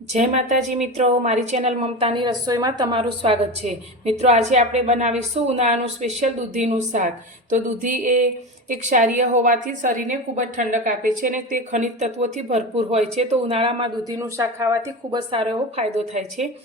જય માતાજી મિત્રો, મારી ચેનલ મમતાની રસોઈમાં તમારું સ્વાગત છે. મિત્રો, આજે આપણે બનાવીશું ઉનાળાનું સ્પેશિયલ દૂધીનું શાક. તો દૂધી એ એક ક્ષારીય હોવાથી શરીરને ખૂબ જ ઠંડક આપે છે અને તે ખનિજ તત્વોથી ભરપૂર હોય છે. તો ઉનાળામાં દૂધીનું શાક ખાવાથી ખૂબ જ સારો એવો ફાયદો થાય છે.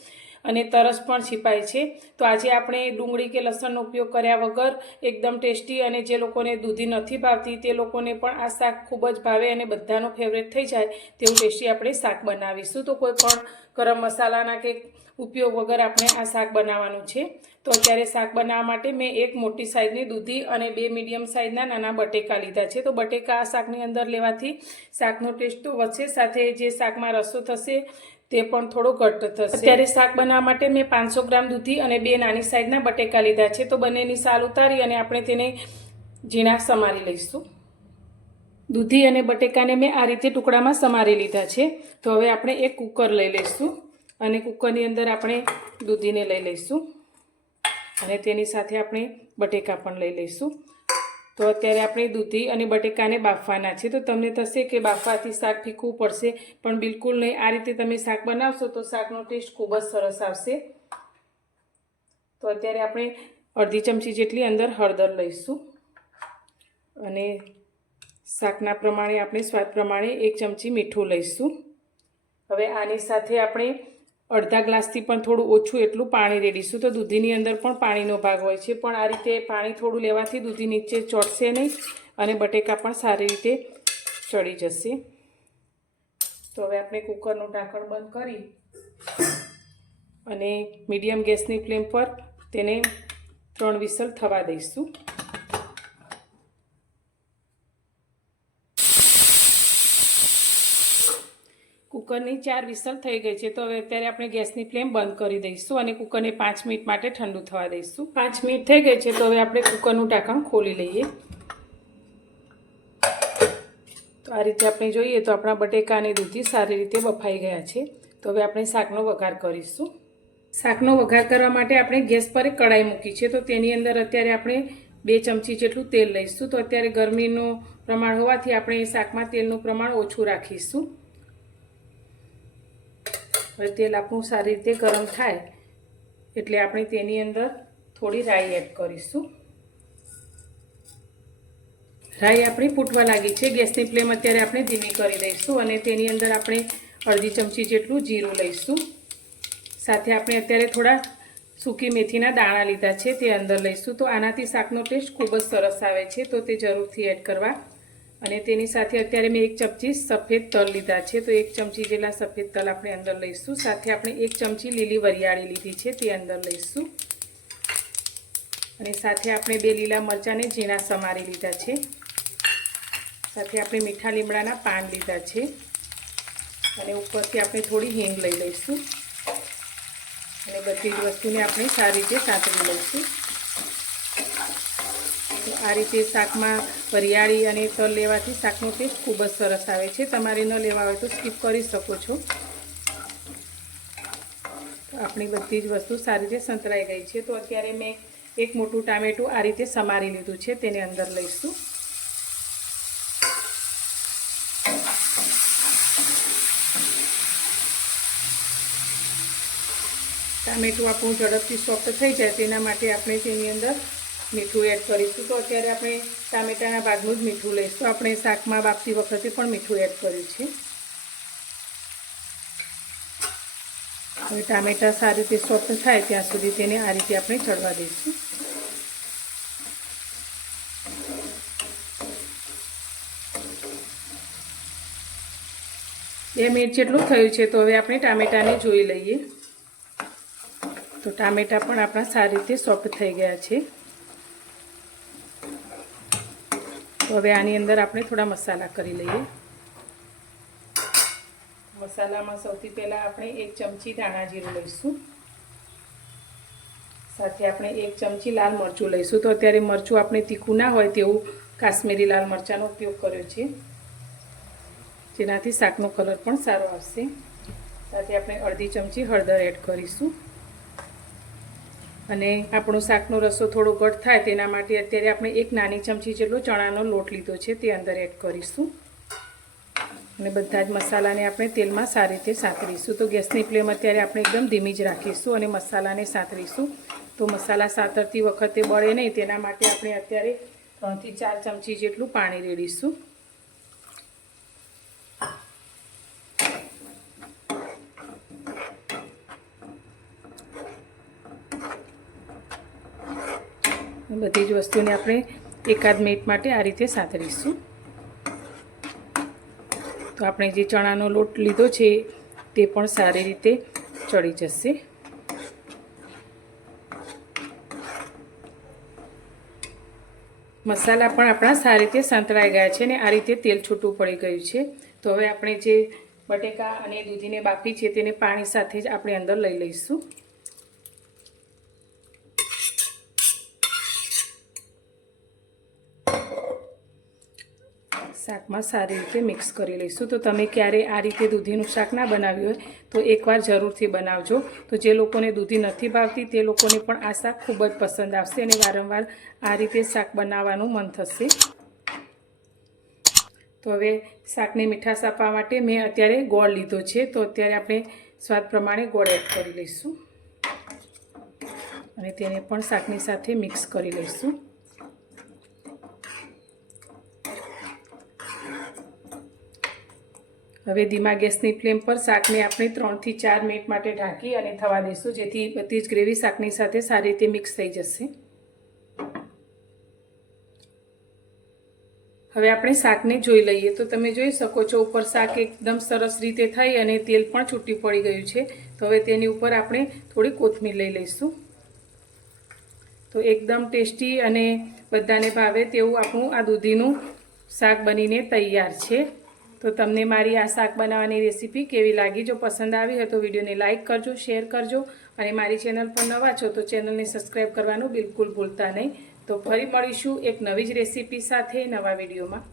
અને તરસ પણ છીપાય છે. તો આજે આપણે ડુંગળી કે લસણનો ઉપયોગ કર્યા વગર એકદમ ટેસ્ટી અને જે લોકોને દૂધી નથી ભાવતી તે લોકોને પણ આ શાક ખૂબ જ ભાવે અને બધાનો ફેવરેટ થઈ જાય તેવું ટેસ્ટી આપણે શાક બનાવીશું. તો કોઈ પણ ગરમ મસાલાના કે ઉપયોગ વગર આપણે આ શાક બનાવવાનું છે. તો અત્યારે શાક બનાવવા માટે મેં એક મોટી સાઇઝની દૂધી અને બે મીડિયમ સાઇઝના નાના બટેકા લીધા છે. તો બટેકા આ શાકની અંદર લેવાથી શાકનો ટેસ્ટ તો વધશે. સાથે જે શાકમાં રસો થશે તે પણ થોડો ઘટ્ટ થશે. અત્યારે શાક બનાવવા માટે મેં પાંચસો ગ્રામ દૂધી અને બે નાની સાઈઝના બટેકા લીધા છે. તો બંનેની સાલ ઉતારી અને આપણે તેને ઝીણા સમારી લઈશું. દૂધી અને બટેકાને મેં આ રીતે ટુકડામાં સમારી લીધા છે. તો હવે આપણે એક કુકર લઈ લઈશું અને કુકરની અંદર આપણે દૂધીને લઈ લઈશું. અને તેની સાથે આપણે બટેકા પણ લઈ લઈશું. તો અત્યારે આપણે દૂધી અને બટેકાને બાફવાના છે. તો તમને થશે કે બાફવાથી શાક ફીકવું પડશે, પણ બિલકુલ નહીં. આ રીતે તમે શાક બનાવશો તો શાકનો ટેસ્ટ ખૂબ જ સરસ આવશે. તો અત્યારે આપણે અડધી ચમચી જેટલી અંદર હળદર લઈશું. અને શાકના પ્રમાણે, આપણે સ્વાદ પ્રમાણે એક ચમચી મીઠું લઈશું. હવે આની સાથે આપણે અડધા ગ્લાસથી પણ થોડું ઓછું એટલું પાણી રેડીશું. તો દૂધીની અંદર પણ પાણીનો ભાગ હોય છે. પણ આ રીતે પાણી થોડું લેવાથી દૂધી નીચે ચોટશે નહીં અને બટેકા પણ સારી રીતે ચડી જશે. તો હવે આપણે કુકરનું ઢાંકણ બંધ કરી અને મીડિયમ ગેસની ફ્લેમ પર તેને ત્રણ વિસલ થવા દઈશું. કુકરની ચાર વિસલ થઈ ગઈ છે, તો હવે અત્યારે આપણે ગેસની ફ્લેમ બંધ કરી દઈશું અને કુકરને પાંચ મિનિટ માટે ઠંડુ થવા દઈશું. પાંચ મિનિટ થઈ ગઈ છે, તો હવે આપણે કુકરનું ઢાંકણ ખોલી લઈએ. તો આ રીતે આપણે જોઈએ તો આપણા બટેકા અને દૂધી સારી રીતે બફાઈ ગયા છે, તો હવે આપણે શાકનો વઘાર કરીશું. શાકનો વઘાર કરવા માટે આપણે ગેસ પર એક કડાઈ મૂકી છે, તો તેની અંદર અત્યારે આપણે બે ચમચી જેટલું તેલ લઈશું. તો અત્યારે ગરમીનું પ્રમાણ હોવાથી આપણે શાકમાં તેલનું પ્રમાણ ઓછું રાખીશું. હવે તેલ આપણું સારી રીતે ગરમ થાય એટલે આપણે તેની અંદર થોડી રાઈ એડ કરીશું. રાઈ આપણી ફૂટવા લાગી છે. ગેસની ફ્લેમ અત્યારે આપણે ધીમી કરી દઈશું અને તેની અંદર આપણે અડધી ચમચી જેટલું જીરું લઈશું. સાથે આપણે અત્યારે થોડા સૂકી મેથીના દાણા લીધા છે તે અંદર લઈશું. તો આનાથી શાકનો ટેસ્ટ ખૂબ જ સરસ આવે છે. તો તે જરૂરથી એડ કરવા અને તેની સાથે અત્યારે મેં એક ચમચી સફેદ તલ લીધા છે. તો એક ચમચી જેટલા સફેદ તલ આપણે અંદર લઈશું. સાથે આપણે એક ચમચી લીલી વરિયાળી લીધી છે, તે અંદર લઈશું. અને સાથે આપણે બે લીલા મરચાંને ઝીણા સમારી લીધા છે. સાથે આપણે મીઠા લીમડાના પાન લીધા છે. અને ઉપરથી આપણે થોડી હિંગ લઈ લઈશું. અને બધી જ વસ્તુને આપણે સારી રીતે સાંતળી લઈશું. તો આ રીતે શાકમાં વરિયાળી અને તલ લેવાથી શાકનો ટેસ્ટ ખૂબ જ સરસ આવે છે. તમારે ન લેવા હોય તો સ્કીપ કરી શકો છો. આપણી બધી જ વસ્તુ સારી રીતે સંતરાઈ ગઈ છે. તો અત્યારે મેં એક મોટું ટામેટું આ રીતે સમારી લીધું છે. તેને અંદર લઈશું. ટામેટું આપણું ઝડપથી સોફ્ટ થઈ જાય તેના માટે આપણે તેની અંદર મીઠું એડ કરીશું. તો અત્યારે આપણે ટામેટાના ભાગનું જ મીઠું લઈશું. આપણે શાકમાં બાફતી વખતે પણ મીઠું એડ કર્યું છે. હવે ટામેટા સારી રીતે સોફ્ટ થાય ત્યાં સુધી તેને આ રીતે આપણે ચડવા દઈશું. બે મિનિટ જેટલું થયું છે તો હવે આપણે ટામેટાને જોઈ લઈએ. તો ટામેટા પણ આપણા સારી રીતે સોફ્ટ થઈ ગયા છે. તો હવે આની અંદર આપણે થોડા મસાલા કરી લઈએ. મસાલામાં સૌથી પહેલાં આપણે એક ચમચી ધાણા જીરું લઈશું. સાથે આપણે એક ચમચી લાલ મરચું લઈશું. તો અત્યારે મરચું આપણે તીખું ના હોય તેવું કાશ્મીરી લાલ મરચાંનો ઉપયોગ કર્યો છે. જેનાથી શાકનો કલર પણ સારો આવશે. સાથે આપણે અડધી ચમચી હળદર એડ કરીશું. અને આપણો શાકનો રસો થોડો ઘટ થાય તેના માટે અત્યારે આપણે એક નાની ચમચી જેટલો ચણાનો લોટ લીધો છે તે અંદર એડ કરીશું. અને બધા જ મસાલાને આપણે તેલમાં સારી રીતે સાતરીશું. તો ગેસની ફ્લેમ અત્યારે આપણે એકદમ ધીમી જ રાખીશું અને મસાલાને સાતરીશું. તો મસાલા સાતરતી વખતે બળે નહીં, તેના માટે આપણે અત્યારે ત્રણથી ચાર ચમચી જેટલું પાણી રેડીશું. બધી જ વસ્તુને આપણે એકાદ મિનિટ માટે આ રીતે સાતરીશું. તો આપણે જે ચણાનો લોટ લીધો છે, તે પણ સારી રીતે ચડી જશે. મસાલા પણ આપણા સારી રીતે સંતળાઈ ગયા છે ને આ રીતે તેલ છૂટું પડી ગયું છે. તો હવે આપણે જે બટેકા અને દૂધીને બાફી છે, તેને પાણી સાથે જ આપણે અંદર લઈ લઈશું. શાકમાં સારી રીતે મિક્સ કરી લઈશું. તો તમે ક્યારે આ રીતે દૂધીનું શાક ના બનાવ્યું હોય, તો એકવાર જરૂરથી બનાવજો. તો જે લોકોને દૂધી નથી ભાવતી, તે લોકોને પણ આ શાક ખૂબ જ પસંદ આવશે અને વારંવાર આ રીતે શાક બનાવવાનું મન થશે. તો હવે શાકને મીઠાશ આપવા માટે મેં અત્યારે ગોળ લીધો છે. તો અત્યારે આપણે સ્વાદ પ્રમાણે ગોળ એડ કરી લઈશું. અને તેને પણ શાકની સાથે મિક્સ કરી લઈશું. હવે ધીમા ગેસની ફ્લેમ પર શાકને આપણે ત્રણથી ચાર મિનિટ માટે ઢાંકી અને થવા દઈશું, જેથી બધી જ ગ્રેવી શાકની સાથે સારી રીતે મિક્સ થઈ જશે. હવે આપણે શાકને જોઈ લઈએ. તો તમે જોઈ શકો છો, ઉપર શાક એકદમ સરસ રીતે થઈ અને તેલ પણ છૂટી પડી ગયું છે. તો હવે તેની ઉપર આપણે થોડી કોથમીર લઈ લઈશું. તો એકદમ ટેસ્ટી અને બધાને ભાવે તેવું આપણું આ દૂધીનું શાક બનીને તૈયાર છે. તો તમને મારી આ શાક બનાવવાની રેસીપી કેવી લાગી? જો પસંદ આવી હોય તો વિડીયોને લાઇક કરજો, શેર કરજો અને મારી ચેનલ પર નવા છો તો ચેનલને સબસ્ક્રાઈબ કરવાનું બિલકુલ ભૂલતા નહીં. તો ફરી મળીશું એક નવી જ રેસીપી સાથે નવા વિડીયોમાં.